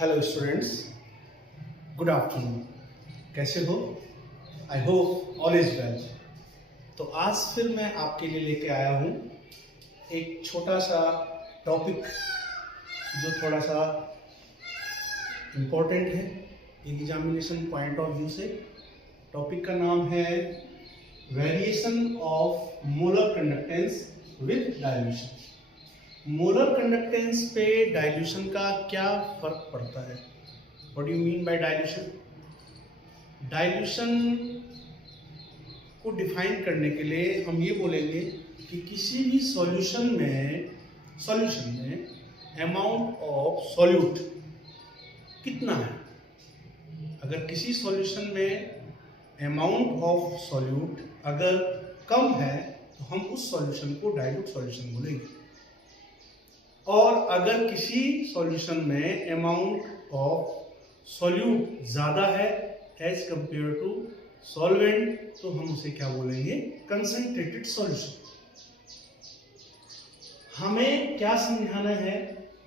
Hello students, good afternoon. कैसे हो? I hope all is well. तो आज फिर मैं आपके लिए लेके आया हूँ एक छोटा सा टॉपिक जो थोड़ा सा इम्पोर्टेंट है एग्जामिनेशन पॉइंट ऑफ व्यू से। टॉपिक का नाम है variation of molar conductance with dilution. Molar conductance पे डाइल्यूशन का क्या फर्क पड़ता है? What do you mean by dilution? Dilution को डिफाइन करने के लिए हम ये बोलेंगे कि किसी भी सॉल्यूशन में अमाउंट ऑफ सॉल्यूट कितना है। अगर किसी सॉल्यूशन में अमाउंट ऑफ सॉल्यूट अगर कम है तो हम उस सॉल्यूशन को डाइल्यूट सॉल्यूशन बोलेंगे, और अगर किसी सॉल्यूशन में अमाउंट ऑफ सॉल्यूट ज़्यादा है एज कंपेयर टू सॉल्वेंट तो हम उसे क्या बोलेंगे? Concentrated solution. हमें क्या समझाना है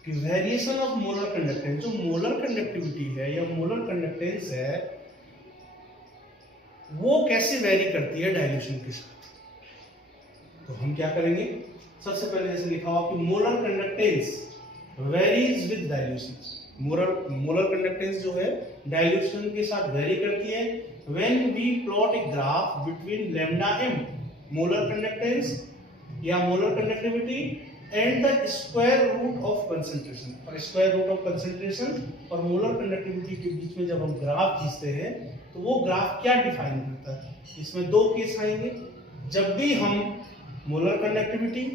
कि वेरिएशन ऑफ मोलर कंडक्टेंस, जो मोलर कंडक्टिविटी है या मोलर कंडक्टेंस है, वो कैसे वेरी करती है डाइल्यूशन के साथ। तो हम क्या करेंगे? सबसे पहले ऐसे लिखा हुआ कि molar conductance varies with dilution. Molar conductance जो है डाइल्यूशन के साथ वेरी करती है when we plot a graph between lambda m molar conductance या molar conductivity and the square root of concentration. और स्क्वायर रूट ऑफ कंसंट्रेशन और molar conductivity के बीच में जब हम ग्राफ खींचते हैं तो वो ग्राफ क्या डिफाइन करता है? इसमें दो केस आएंगे। जब भी हम मोलर कंडक्टिविटी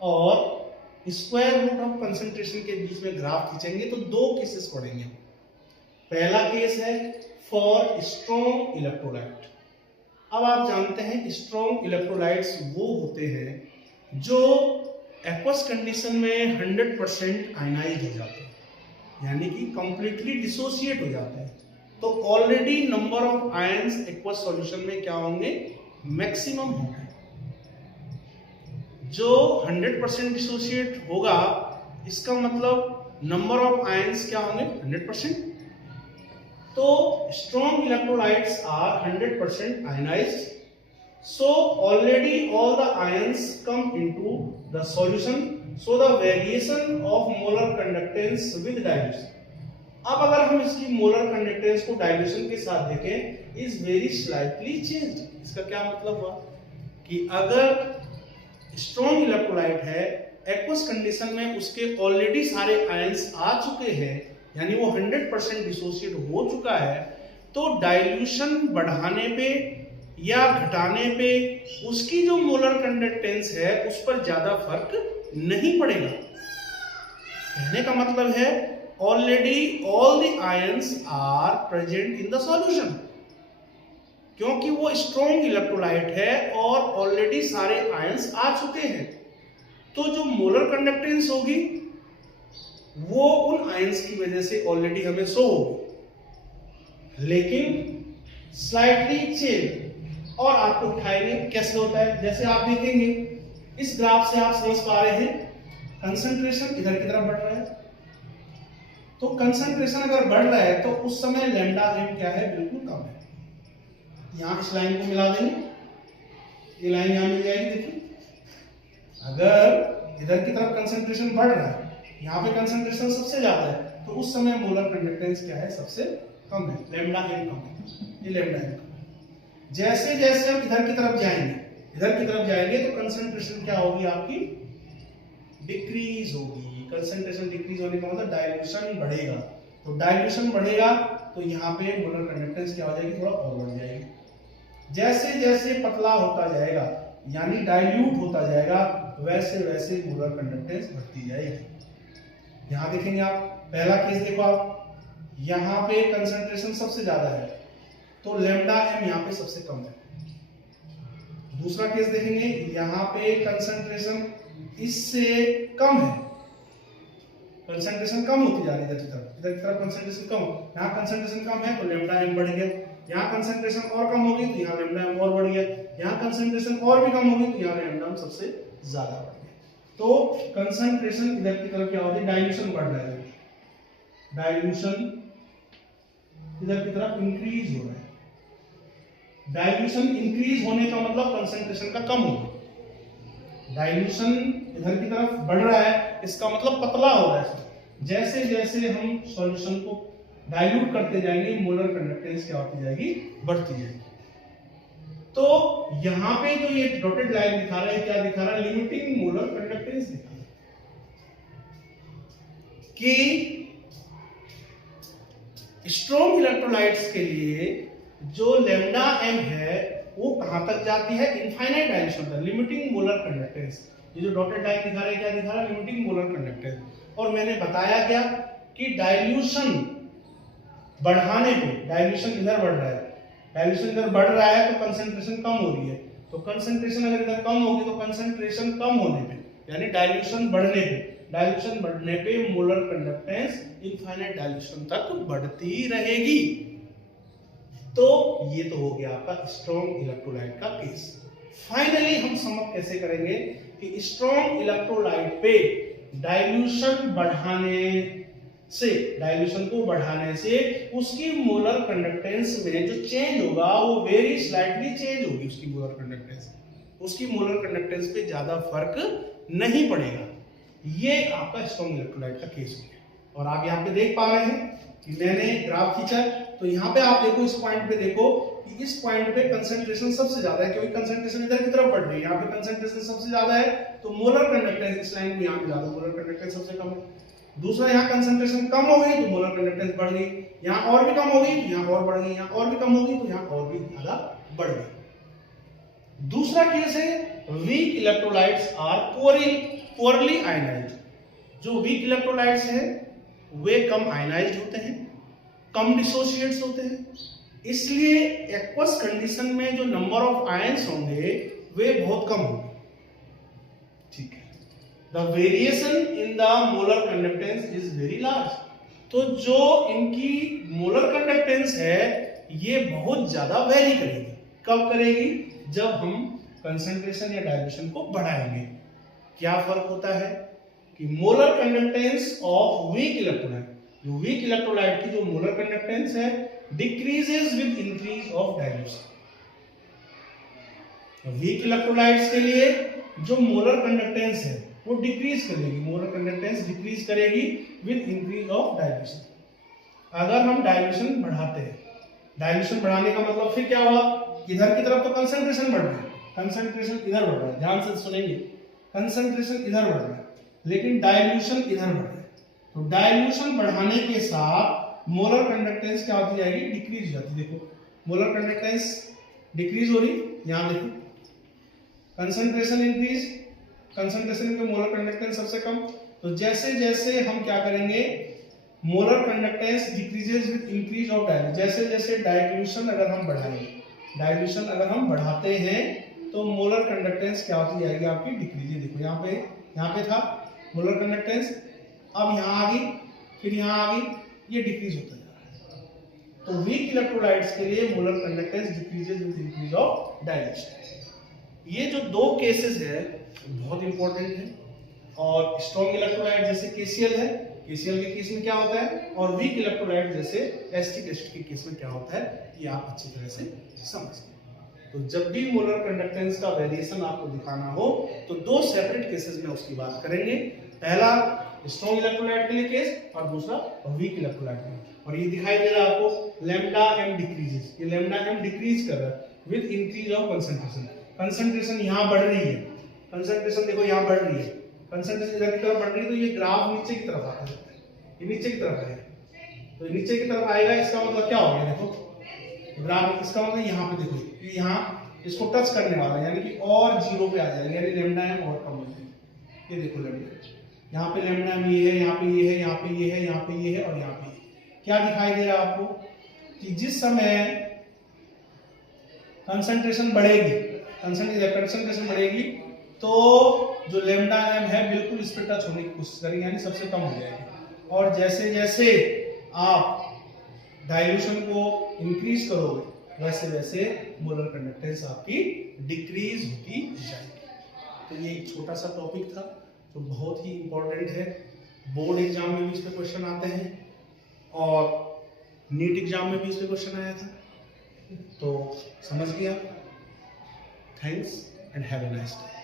और स्क्वायर रूट ऑफ कंसंट्रेशन के बीच में ग्राफ खींचेंगे तो दो केसेस पढ़ेंगे। पहला केस है फॉर स्ट्रॉन्ग इलेक्ट्रोलाइट। अब आप जानते हैं स्ट्रॉन्ग इलेक्ट्रोलाइट्स वो होते हैं जो एक्वस कंडीशन में 100% आयनाइज हो जाते हैं, यानी कि कंप्लीटली डिसोसिएट हो जाते हैं। तो already number of ions aqueous solution में क्या होंगे? मैक्सिमम होंगे। जो 100% डिसोसिएट होगा इसका मतलब नंबर ऑफ आयंस क्या होंगे? 100%। तो strong electrolytes are 100% ionised, so already all the ions come into the solution, so the variation of molar conductance with dilution. अब अगर हम इसकी मोलर कंडक्टेंस को डाइल्यूशन के साथ देखें इज वेरी स्लाइटली चेंज। इसका क्या मतलब हुआ कि अगर स्ट्रॉन्ग इलेक्ट्रोलाइट है, एक्वस कंडीशन में उसके ऑलरेडी सारे आयंस आ चुके हैं, यानी वो 100% डिसोसिएट हो चुका है, तो डाइल्यूशन बढ़ाने पे या घटाने पे उसकी जो मोलर कंडक्टेंस है उस पर ज्यादा फर्क नहीं पड़ेगा। कहने का मतलब है already all the ions are present in the solution, क्योंकि वो स्ट्रॉन्ग इलेक्ट्रोलाइट है और ऑलरेडी सारे आयंस आ चुके हैं। तो जो मोलर कंडक्टेंस होगी वो उन आयंस की वजह से ऑलरेडी हमें शो होगी, लेकिन स्लाइटली चेंज। और आपको दिखाएंगे कैसे होता है। जैसे आप देखेंगे इस ग्राफ से आप समझ पा रहे हैं कंसंट्रेशन इधर की तरफ बढ़ रहा है। तो कंसंट्रेशन अगर बढ़ रहा है तो उस समय लैम्डा m क्या है? बिल्कुल कम है। यहां इस लाइन को मिला देंगे, ये लाइन यहां मिल जाएगी। देखिए अगर इधर की तरफ कंसंट्रेशन बढ़ रहा है, यहाँ पे कंसंट्रेशन सबसे ज्यादा है, तो उस समय मोलर कंडक्टेंस क्या है? सबसे कम है, लैम्डा m कम है। ये लैम्डा m कम है। जैसे जैसे हम इधर की तरफ जाएंगे तो कंसंट्रेशन क्या होगी? आपकी डिक्रीज होगी। कंसंट्रेशन डिक्रीज होने का मतलब डाइल्यूशन बढ़ेगा। तो डाइल्यूशन बढ़ेगा तो यहाँ पे मोलर कंडक्टेंस क्या हो जाएगी? थोड़ा और बढ़ जाएगी। जैसे जैसे पतला होता जाएगा यानी डाइल्यूट होता जाएगा वैसे वैसे मोलर कंडक्टेंस बढ़ती जाएगी। यहाँ देखेंगे आप, पहला केस देखो आप, यहाँ पे कंसंट्रेशन सबसे ज्यादा है तो लैम्डा m यहाँ पे सबसे कम है। दूसरा केस देखेंगे, यहाँ पे कंसंट्रेशन इससे कम है, कंसंट्रेशन कम होती जा रही है। इधर की तरफ कंसंट्रेशन कम, यहाँ कंसंट्रेशन कम है तो लैम्डा m बढ़ गया। यहाँ कंसंट्रेशन और कम होगी तो यहाँ लैम्डा m और बढ़ गया। यहाँ कंसंट्रेशन और भी कम होगी तो यहाँ लैम्डा m सबसे ज्यादा बढ़ गया। तो कंसंट्रेशन इधर की तरफ क्या होती है? डाइल्यूशन बढ़ रहा है। डाइल्यूशन इधर की तरफ इंक्रीज हो रहा है। डाइल्यूशन इंक्रीज होने का मतलब कंसंट्रेशन का कम होना। डाइल्यूशन इधर की तरफ बढ़ रहा है, इसका मतलब पतला हो रहा है। जैसे जैसे हम सॉल्यूशन को डाइल्यूट करते जाएंगे, मोलर कंडक्टेंस क्या होती जाएगी, बढ़ती जाएगी। तो यहां पे जो ये डॉटेड लाइन दिखा रहा है, क्या दिखा रहा है, लिमिटिंग मोलर कंडक्टेंस दिखा रहा है कि स्ट्रॉन्ग इलेक्ट्रोलाइट्स के लिए जो लैम्डा एम है वो कहां तक जाती है, इनफाइनाइट डायल्यूशन तक, लिमिटिंग मोलर कंडक्टेंस। ये जो डॉटेड लाइन दिखा रहा है, क्या दिखा रहा है, लिमिटिंग मोलर कंडक्टेंस। और मैंने बताया क्या कि डायल्यूशन बढ़ाने पे, डायल्यूशन इधर बढ़ रहा है, डायल्यूशन इधर बढ़ रहा है तो कंसंट्रेशन कम हो रही है। तो कंसंट्रेशन अगर इधर कम होगी तो कंसंट्रेशन कम होने पे, यानी डायल्यूशन बढ़ने पे, डायल्यूशन बढ़ने पे मोलर कंडक्टेंस इनफाइनाइट डायल्यूशन तक बढ़ती रहेगी। तो ये तो हो गया आपका स्ट्रॉन्ग इलेक्ट्रोलाइट का केस। फाइनली हम समअप कैसे करेंगे कि स्ट्रॉन्ग इलेक्ट्रोलाइट पे डाइल्यूशन बढ़ाने से, डाइल्यूशन को बढ़ाने से उसकी मोलर कंडक्टेंस में जो चेंज होगा वो वेरी स्लाइटली चेंज होगी। उसकी मोलर कंडक्टेंस, उसकी मोलर कंडक्टेंस पे ज्यादा फर्क नहीं पड़ेगा। ये आपका स्ट्रॉन्ग इलेक्ट्रोलाइट का केस हो गया। और आप यहाँ पे देख पा रहे हैं कि मैंने ग्राफ खींचा, तो यहाँ पे आप देखो, इस पॉइंट पे देखो कि इस पॉइंट पे कंसंट्रेशन सबसे ज्यादा है, क्योंकि कंसंट्रेशन इधर की तरफ बढ़ रही है। यहाँ पे कंसंट्रेशन सबसे ज्यादा है तो मोलर कंडक्टेंस इस लाइन में यहाँ पे ज्यादा, मोलर कंडक्टेंस सबसे कम है। दूसरा, यहाँ कंसंट्रेशन कम हो गई तो मोलर कंडक्टेंस बढ़ गई, यहाँ और भी कम हो गई तो यहाँ और बढ़ गई, यहाँ और भी कम हो गई तो यहाँ और भी ज्यादा बढ़ गई। दूसरा केस है weak electrolytes are poorly ionised. जो वीक इलेक्ट्रोलाइट्स है वे कम आयनाइज्ड होते हैं, कम डिसोसिएट्स होते हैं, इसलिए एक्वस कंडीशन में जो नंबर ऑफ आयंस होंगे वे बहुत कम होंगे। ठीक है, the variation in the molar conductance is very large. तो जो इनकी मोलर कंडक्टेंस है ये बहुत ज्यादा वेरी करेगी। कब करेगी, जब हम कंसंट्रेशन या डाइल्यूशन को बढ़ाएंगे। क्या फर्क होता है कि molar conductance of weak electrolyte, जो वीक इलेक्ट्रोलाइट की जो मोलर कंडक्टेंस है decreases with increase of dilution. Weak electrolytes के लिए जो मोलर कंडक्टेंस है वो डिक्रीज करेगी, मोलर कंडक्टेंस डिक्रीज करेगी विद इंक्रीज ऑफ डाइल्यूशन। अगर हम डाइल्यूशन बढ़ाते हैं, डाइल्यूशन बढ़ाने का मतलब फिर क्या हुआ, इधर की तरफ तो कंसंट्रेशन बढ़ रहा है, कंसंट्रेशन इधर बढ़ रहा है, ध्यान से सुनेंगे, कंसंट्रेशन इधर बढ़ रहा है लेकिन डाइल्यूशन इधर बढ़ रहा है। तो डाइल्यूशन बढ़ाने के साथ मोलर कंडक्टेंस क्या होती जाएगी, डिक्रीज हो जाती है। देखो मोलर कंडक्टेंस डिक्रीज हो रही, यहां देखो कंसंट्रेशन इंक्रीज, कंसंट्रेशन पे मोलर कंडक्टेंस सबसे कम। तो जैसे जैसे हम क्या करेंगे, molar conductance decreases with increase of dilution. जैसे जैसे डाइल्यूशन अगर हम बढ़ाएंगे, डाइल्यूशन अगर हम बढ़ाते हैं तो मोलर कंडक्टेंस क्या होती जाएगी आपकी, डिक्रीज। देखो यहाँ पे था मोलर कंडक्टेंस, अब यहाँ आ गई, फिर यहाँ आ गई, ये डिक्रीज होता जा रहा है। तो वीक इलेक्ट्रोलाइट्स के लिए molar conductance decreases with increase of dilution. ये जो दो केसेस है बहुत इंपॉर्टेंट है। और स्ट्रॉन्ग इलेक्ट्रोलाइट जैसे केसीएल है, केसीएल के केस में क्या होता है, और वीक इलेक्ट्रोलाइट जैसे एसिटिक एसिड के केस में क्या होता है, ये आप अच्छी तरह से समझ। तो जब भी मोलर कंडक्टेंस का वेरिएशन आपको दिखाना हो तो दो सेपरेट केसेस में उसकी बात करेंगे। पहला स्ट्रॉन्ग इलेक्ट्रोलाइट के लिए केस और दूसरा वीक इलेक्ट्रोलाइट के लिए। और ये दिखाई दे रहा है आपको लैम्डा एम डिक्रीजेस, ये लैम्डा एम डिक्रीज कर रहा है with increase of concentration. Concentration यहाँ बढ़ रही है, कंसंट्रेशन देखो यहाँ बढ़ रही है, कंसंट्रेशन इधर की तरफ बढ़ रही है तो ये ग्राफ नीचे की तरफ आता जाता है, ये नीचे की तरफ आएगा। तो नीचे की तरफ आएगा इसका मतलब क्या हो गया, देखो ग्राफ, इसका मतलब यहाँ पे देखो ये यहाँ इसको टच करने वाला है, यानी कि और जीरो पे आ जाएगा, यानी लैम्डा एम और कम हो जाएगा। ये देखो लैम्डा, यहाँ पे लैम्डा एम ये है, यहाँ पे ये है, यहाँ पे ये है, यहाँ पे ये है और यहाँ पे क्या दिखाई दे रहा है आपको कि जिस समय कंसंट्रेशन बढ़ेगी, कंसंट्रेशन बढ़ेगी तो जो लैम्डा एम है बिल्कुल इस पे टच होने की कोशिश करेगी, यानी सबसे कम हो जाएगी। और जैसे जैसे आप डाइल्यूशन को इंक्रीज करोगे वैसे वैसे मोलर कंडक्टेंस आपकी डिक्रीज होती जाएगी। तो ये एक छोटा सा टॉपिक था जो बहुत ही इंपॉर्टेंट है, बोर्ड एग्जाम में भी इस पे क्वेश्चन आते हैं। और नीट एग्जाम में भी इस पे क्वेश्चन आया था। तो समझ गया। Thanks and have a nice day.